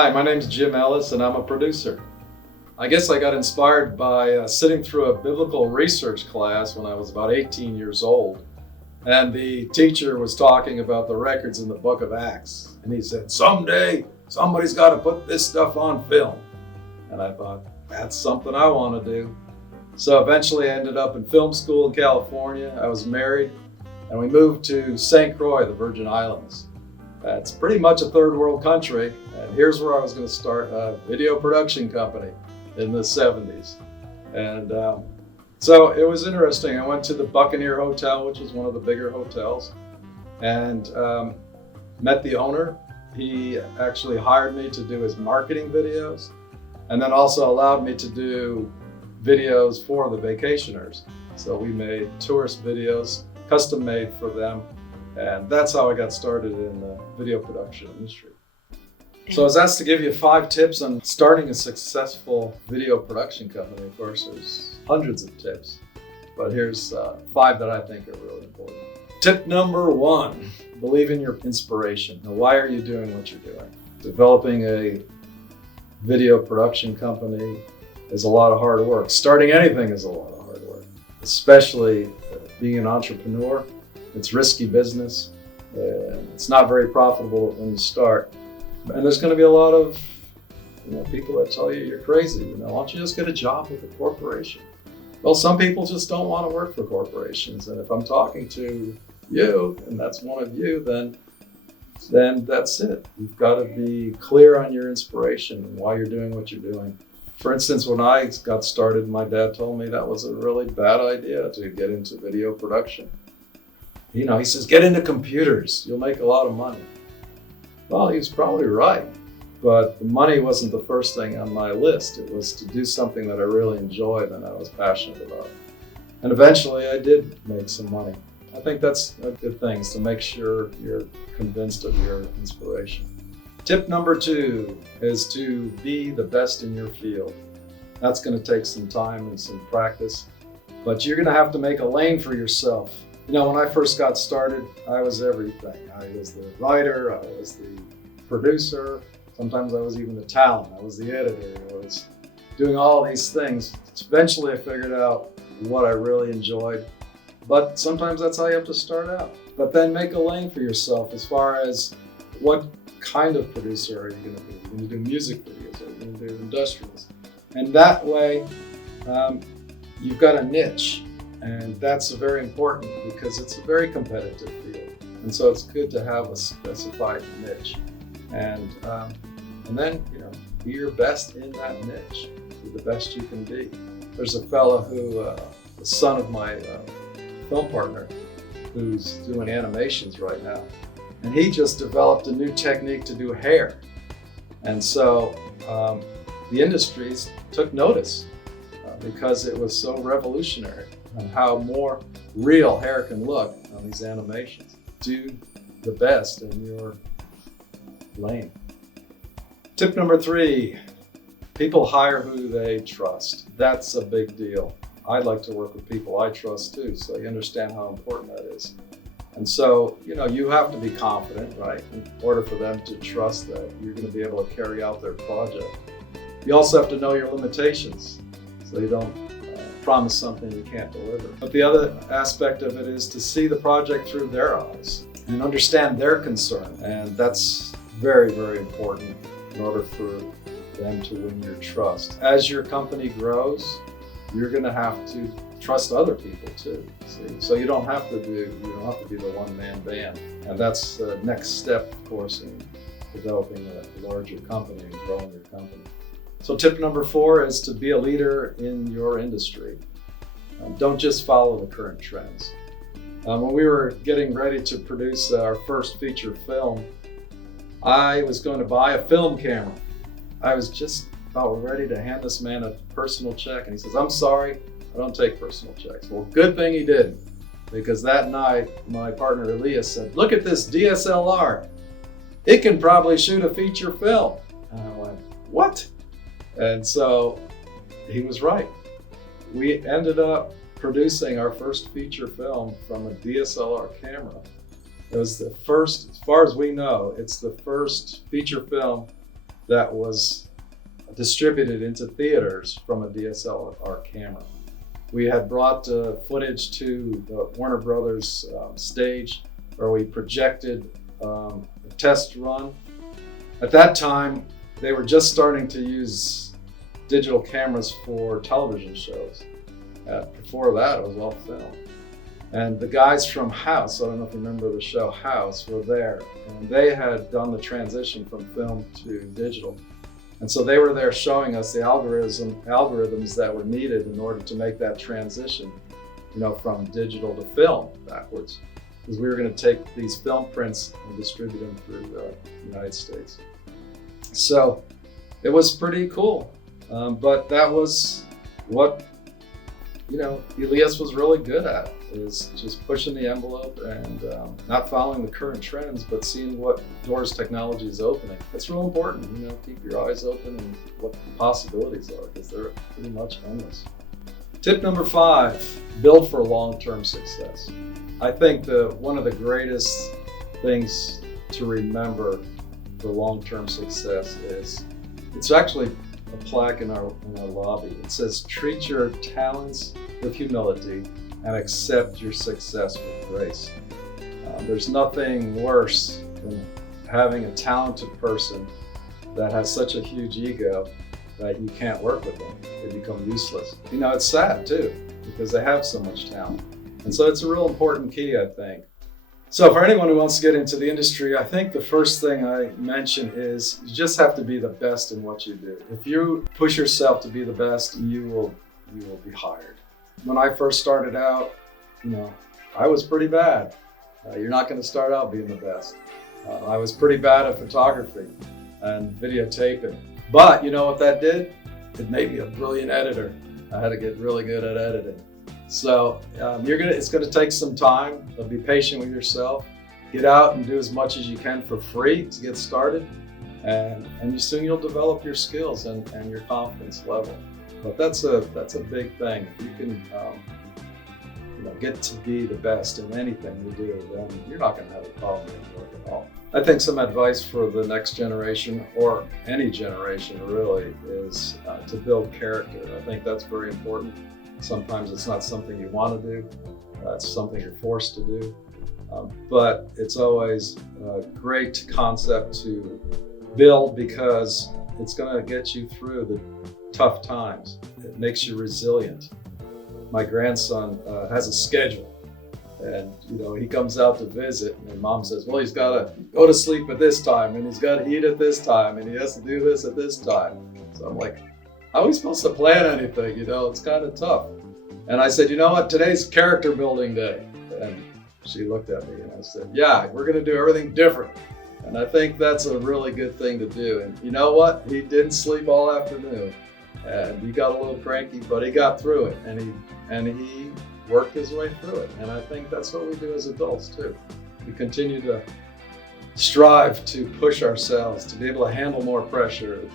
Hi, my name's Jim Ellis and I'm a producer. I guess I got inspired by sitting through a biblical research class when I was about 18 years old. And the teacher was talking about the records in the book of Acts. And he said, someday somebody's got to put this stuff on film. And I thought, that's something I want to do. So eventually I ended up in film school in California. I was married and we moved to St. Croix, the Virgin Islands. That's pretty much a third world country. And here's where I was going to start a video production company in the 70s. And so it was interesting. I went to the Buccaneer Hotel, which is one of the bigger hotels, and met the owner. He actually hired me to do his marketing videos, and then also allowed me to do videos for the vacationers. So we made tourist videos, custom made for them. And that's how I got started in the video production industry. So I was asked to give you 5 tips on starting a successful video production company. Of course, there's hundreds of tips, but here's 5 that I think are really important. Tip number 1, believe in your inspiration. Now, why are you doing what you're doing? Developing a video production company is a lot of hard work. Starting anything is a lot of hard work, especially being an entrepreneur. It's risky business. It's not very profitable when you start. And there's going to be a lot of people that tell you you're crazy. Why don't you just get a job with a corporation? Well, some people just don't want to work for corporations. And if I'm talking to you, and that's one of you, then that's it. You've got to be clear on your inspiration and why you're doing what you're doing. For instance, when I got started, my dad told me that was a really bad idea to get into video production. He says, get into computers, you'll make a lot of money. Well, he was probably right, but the money wasn't the first thing on my list. It was to do something that I really enjoyed and I was passionate about. And eventually I did make some money. I think that's a good thing, is to make sure you're convinced of your inspiration. Tip number 2 is to be the best in your field. That's going to take some time and some practice, but you're going to have to make a lane for yourself. When I first got started, I was everything. I was the writer, I was the producer, sometimes I was even the talent, I was the editor, I was doing all these things. Eventually I figured out what I really enjoyed, but sometimes that's how you have to start out. But then make a lane for yourself as far as what kind of producer are you going to be? Are you going to do music videos? Are you going to do industrials? And that way, you've got a niche. And that's very important because it's a very competitive field. And so it's good to have a specified niche. And then, be your best in that niche. Be the best you can be. There's a fella who, the son of my film partner, who's doing animations right now. And he just developed a new technique to do hair. And so the industries took notice because it was so revolutionary. And how more real hair can look on these animations. Do the best in your lane. Tip number 3, people hire who they trust. That's a big deal. I like to work with people I trust too, so you understand how important that is. And so, you have to be confident, right, in order for them to trust that you're going to be able to carry out their project. You also have to know your limitations, so you don't promise something you can't deliver. But the other aspect of it is to see the project through their eyes and understand their concern. And that's very, very important in order for them to win your trust. As your company grows, you're going to have to trust other people too. See? So you don't have to be the one-man band. And that's the next step, of course, in developing a larger company and growing your company. So tip number 4 is to be a leader in your industry. Don't just follow the current trends. When we were getting ready to produce our first feature film, I was going to buy a film camera. I was just about ready to hand this man a personal check, and he says, I'm sorry, I don't take personal checks. Well, good thing he didn't, because that night my partner Elias said, look at this DSLR. It can probably shoot a feature film. And I went, what? And so he was right. We ended up producing our first feature film from a DSLR camera. It was the first, as far as we know, it's the first feature film that was distributed into theaters from a DSLR camera. We had brought footage to the Warner Brothers stage where we projected a test run. At that time, they were just starting to use digital cameras for television shows. Before that, it was all film. And the guys from House, I don't know if you remember the show House, were there. And they had done the transition from film to digital. And so they were there showing us the algorithms that were needed in order to make that transition, from digital to film backwards. Because we were going to take these film prints and distribute them through the United States. So it was pretty cool. But that was what, Elias was really good at, is just pushing the envelope and not following the current trends, but seeing what doors technology is opening. It's real important, keep your eyes open and what the possibilities are, because they're pretty much endless. Tip number 5, build for long-term success. I think one of the greatest things to remember for long-term success is, it's actually a plaque in our lobby. It says, treat your talents with humility and accept your success with grace. There's nothing worse than having a talented person that has such a huge ego that you can't work with them. They become useless. It's sad too, because they have so much talent. And so it's a real important key, I think. So for anyone who wants to get into the industry, I think the first thing I mention is you just have to be the best in what you do. If you push yourself to be the best, you will be hired. When I first started out, I was pretty bad. You're not going to start out being the best. I was pretty bad at photography and videotaping. But you know what that did? It made me a brilliant editor. I had to get really good at editing. So it's going to take some time, but be patient with yourself. Get out and do as much as you can for free to get started, and soon you'll develop your skills and your confidence level. But that's a big thing. If you can get to be the best in anything you do, then you're not going to have a problem with work at all. I think some advice for the next generation, or any generation really, is to build character. I think that's very important. Sometimes it's not something you want to do, it's something you're forced to do. But it's always a great concept to build, because it's going to get you through the tough times. It makes you resilient. My grandson has a schedule, and he comes out to visit, and mom says, well, he's got to go to sleep at this time, and he's got to eat at this time, and he has to do this at this time. So I'm like, how are we supposed to plan anything? It's kind of tough. And I said, you know what? Today's character building day. And she looked at me and I said, yeah, we're going to do everything different. And I think that's a really good thing to do. And you know what? He didn't sleep all afternoon, and he got a little cranky, but he got through it, and he worked his way through it. And I think that's what we do as adults too. We continue to strive to push ourselves, to be able to handle more pressure,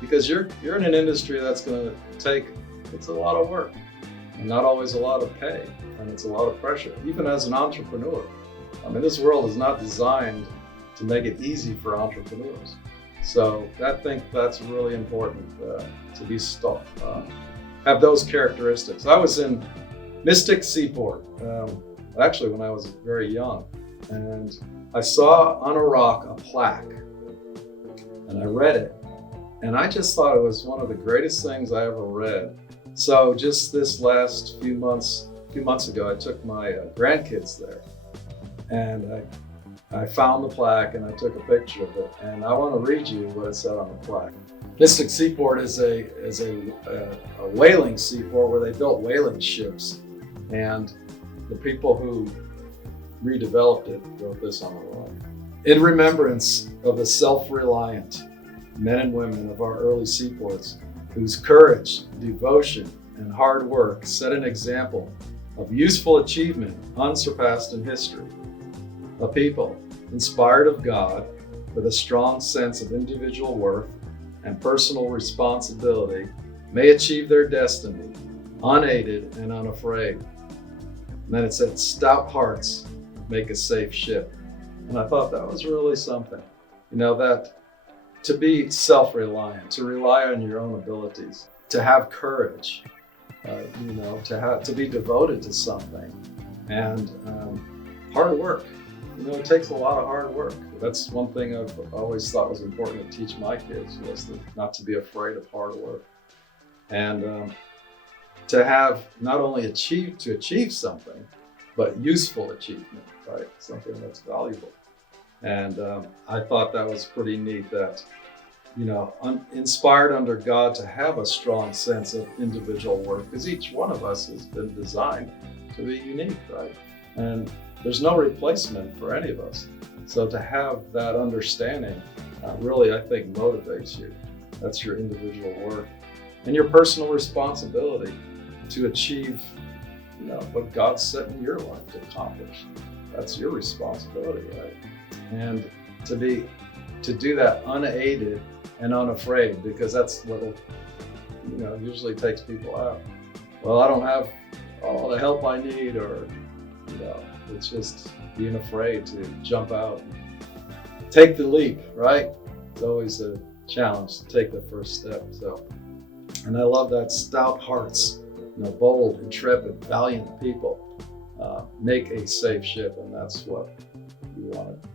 because you're in an industry that's going to take, it's a lot of work and not always a lot of pay, and it's a lot of pressure, even as an entrepreneur. This world is not designed to make it easy for entrepreneurs. So I think that's really important, to be have those characteristics. I was in Mystic Seaport, actually when I was very young, and I saw on a rock a plaque, and I read it, and I just thought it was one of the greatest things I ever read. So just this last few months ago, I took my grandkids there, and I found the plaque and I took a picture of it, and I want to read you what it said on the plaque. Mystic Seaport is a whaling seaport where they built whaling ships, and the people who redeveloped it wrote this on the wall. In remembrance of the self-reliant men and women of our early seaports, whose courage, devotion, and hard work set an example of useful achievement unsurpassed in history. A people inspired of God with a strong sense of individual worth and personal responsibility may achieve their destiny unaided and unafraid. And then it said, stout hearts make a safe ship. And I thought that was really something. That to be self-reliant, to rely on your own abilities, to have courage, to be devoted to something, and hard work. It takes a lot of hard work. That's one thing I've always thought was important to teach my kids, was not to be afraid of hard work, and to have not only achieve something, but useful achievement, right? Something that's valuable. And I thought that was pretty neat that, inspired under God to have a strong sense of individual worth, because each one of us has been designed to be unique, right? And there's no replacement for any of us. So to have that understanding really, I think, motivates you. That's your individual worth and your personal responsibility to achieve, what God's set in your life to accomplish. That's your responsibility, right? And to do that unaided and unafraid, because that's what usually takes people out. Well, I don't have all the help I need, or it's just being afraid to jump out and take the leap, right? It's always a challenge to take the first step. So, and I love that stout hearts, bold, intrepid, valiant people make a safe ship, and that's what you want to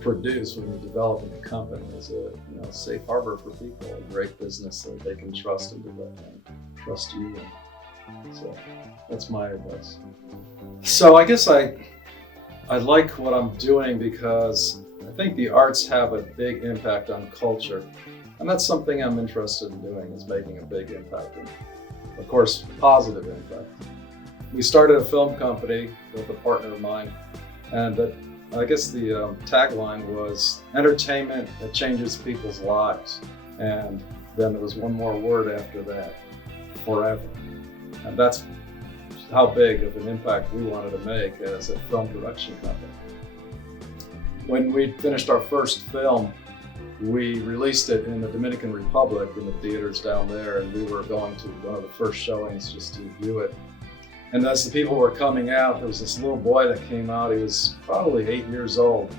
produce when you're developing a company, is a safe harbor for people, a great business that they can trust and trust you. And so that's my advice. So I guess I like what I'm doing because I think the arts have a big impact on culture, and that's something I'm interested in doing, is making a big impact, and of course positive impact. We started a film company with a partner of mine, and I guess the tagline was entertainment that changes people's lives. And then there was one more word after that, forever. And that's how big of an impact we wanted to make as a film production company. When we finished our first film, we released it in the Dominican Republic in the theaters down there, and we were going to one of the first showings just to view it. And as the people were coming out, there was this little boy that came out. He was probably 8 years old.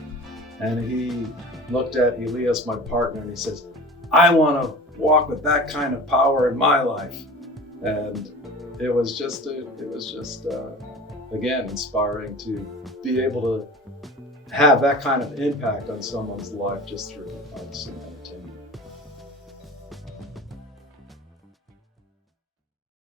And he looked at Elias, my partner, and he says, "I want to walk with that kind of power in my life." And it was just again, inspiring to be able to have that kind of impact on someone's life just through arts.